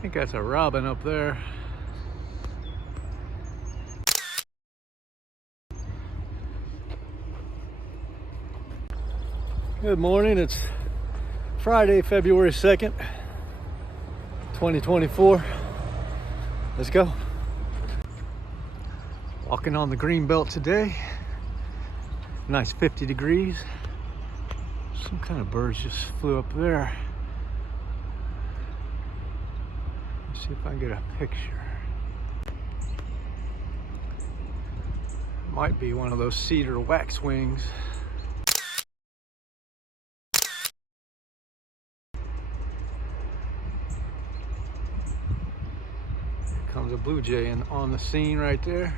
I think that's a robin up there. Good morning. It's Friday, February 2nd, 2024. Let's go. Walking on the Greenbelt today. Nice 50 degrees. Some kind of birds just flew up there. Let's see if I can get a picture. Might be one of those cedar waxwings. Here comes a blue jay on the scene right there.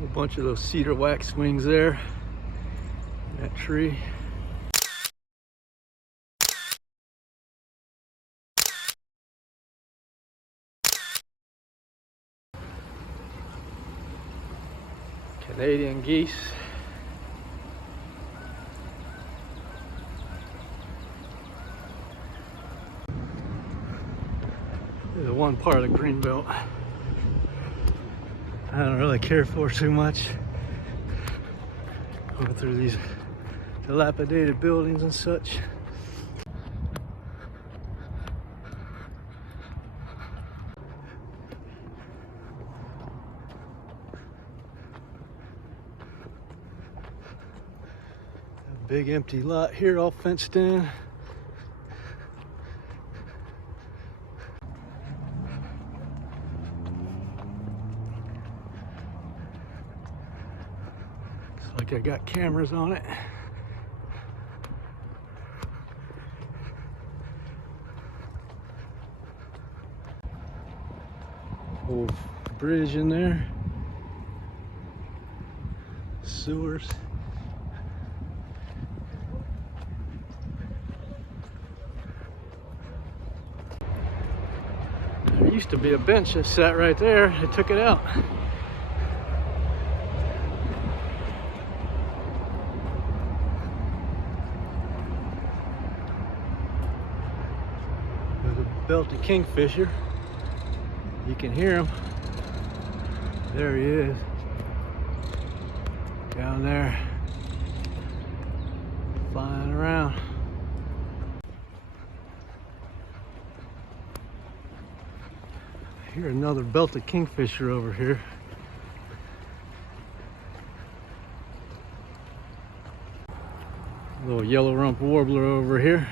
A bunch of those cedar waxwings there. That tree. Canadian geese. This is one part of the Greenbelt I don't really care for too much. Going through these dilapidated buildings and such. Big empty lot here, all fenced in. Looks like I got cameras on it. Old bridge in there. Sewers. There used to be a bench that sat right there. They took it out. There's a belted kingfisher. You can hear him. There he is. Down there. Flying around. Here's another belted kingfisher over here. A little yellow rump warbler over here.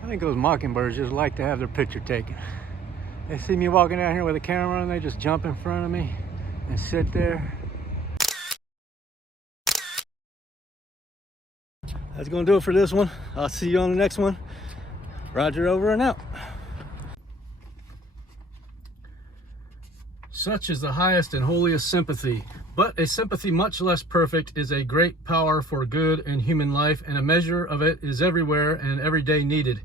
I think those mockingbirds just like to have their picture taken. They see me walking down here with a camera and they just jump in front of me and sit there. That's gonna do it for this one. I'll see you on the next one. Roger, over and out. Such is the highest and holiest sympathy, but a sympathy much less perfect is a great power for good in human life, and a measure of it is everywhere and every day needed.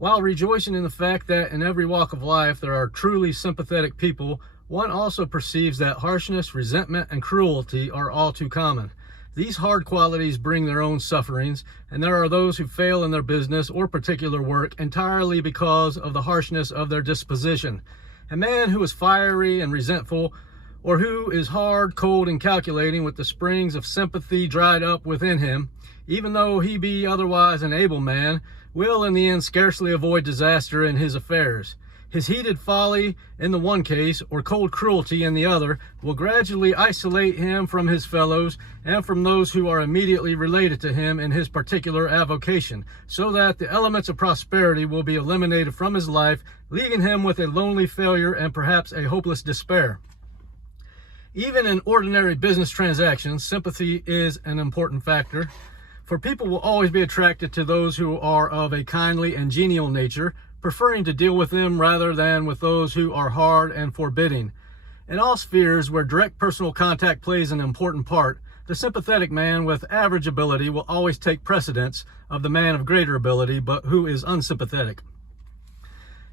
While rejoicing in the fact that in every walk of life there are truly sympathetic people, one also perceives that harshness, resentment, and cruelty are all too common. These hard qualities bring their own sufferings, and there are those who fail in their business or particular work entirely because of the harshness of their disposition. A man who is fiery and resentful, or who is hard, cold, and calculating, with the springs of sympathy dried up within him, even though he be otherwise an able man, will in the end scarcely avoid disaster in his affairs. His heated folly in the one case, or cold cruelty in the other, will gradually isolate him from his fellows and from those who are immediately related to him in his particular avocation, so that the elements of prosperity will be eliminated from his life, leaving him with a lonely failure and perhaps a hopeless despair. Even in ordinary business transactions, sympathy is an important factor, for people will always be attracted to those who are of a kindly and genial nature, preferring to deal with them rather than with those who are hard and forbidding. In all spheres where direct personal contact plays an important part, the sympathetic man with average ability will always take precedence of the man of greater ability, but who is unsympathetic.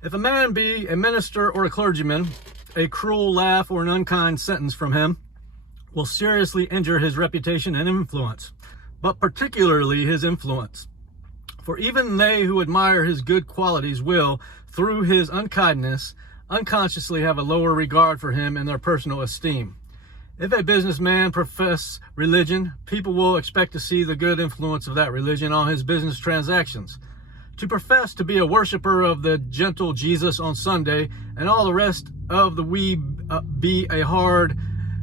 If a man be a minister or a clergyman, a cruel laugh or an unkind sentence from him will seriously injure his reputation and influence, but particularly his influence. For even they who admire his good qualities will, through his unkindness, unconsciously have a lower regard for him in their personal esteem. If a businessman profess religion, people will expect to see the good influence of that religion on his business transactions. To profess to be a worshiper of the gentle Jesus on Sunday and all the rest of the week be a hard,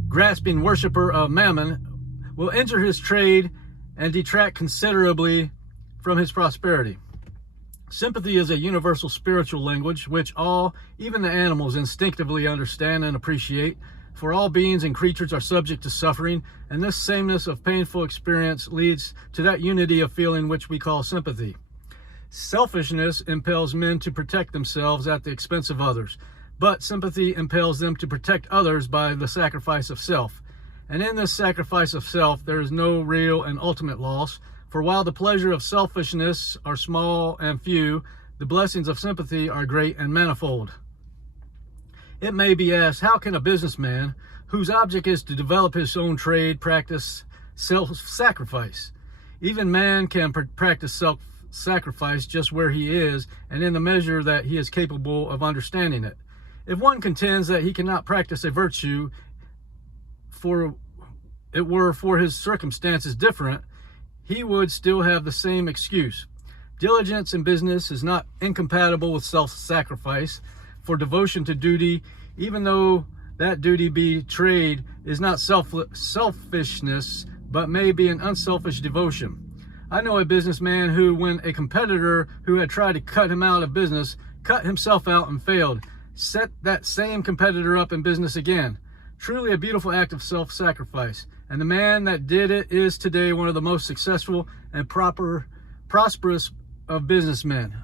grasping worshiper of mammon will injure his trade and detract considerably from his prosperity. Sympathy is a universal spiritual language which all, even the animals, instinctively understand and appreciate, for all beings and creatures are subject to suffering, and this sameness of painful experience leads to that unity of feeling which we call sympathy. Selfishness impels men to protect themselves at the expense of others, but sympathy impels them to protect others by the sacrifice of self. And in this sacrifice of self, there is no real and ultimate loss, for while the pleasure of selfishness are small and few, the blessings of sympathy are great and manifold. It may be asked, how can a businessman, whose object is to develop his own trade, practice self-sacrifice? Even man can practice self-sacrifice just where he is and in the measure that he is capable of understanding it. If one contends that he cannot practice a virtue, for it were for his circumstances different, he would still have the same excuse. Diligence in business is not incompatible with self-sacrifice, for devotion to duty, even though that duty be trade, is not selfishness, but may be an unselfish devotion. I know a businessman who, when a competitor who had tried to cut him out of business, cut himself out and failed, set that same competitor up in business again. Truly a beautiful act of self-sacrifice. And the man that did it is today one of the most successful and prosperous of businessmen.